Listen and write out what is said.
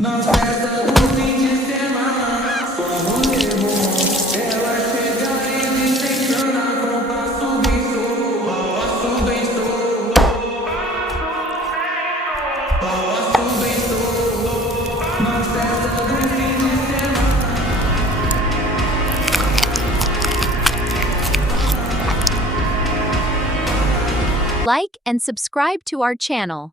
Na festa do fim de semana, só rolê bom. Ela chega e desencana com passo bem solto, passo bem solto, passo bem solto. Na festa do fim de semana. Like and subscribe to our channel.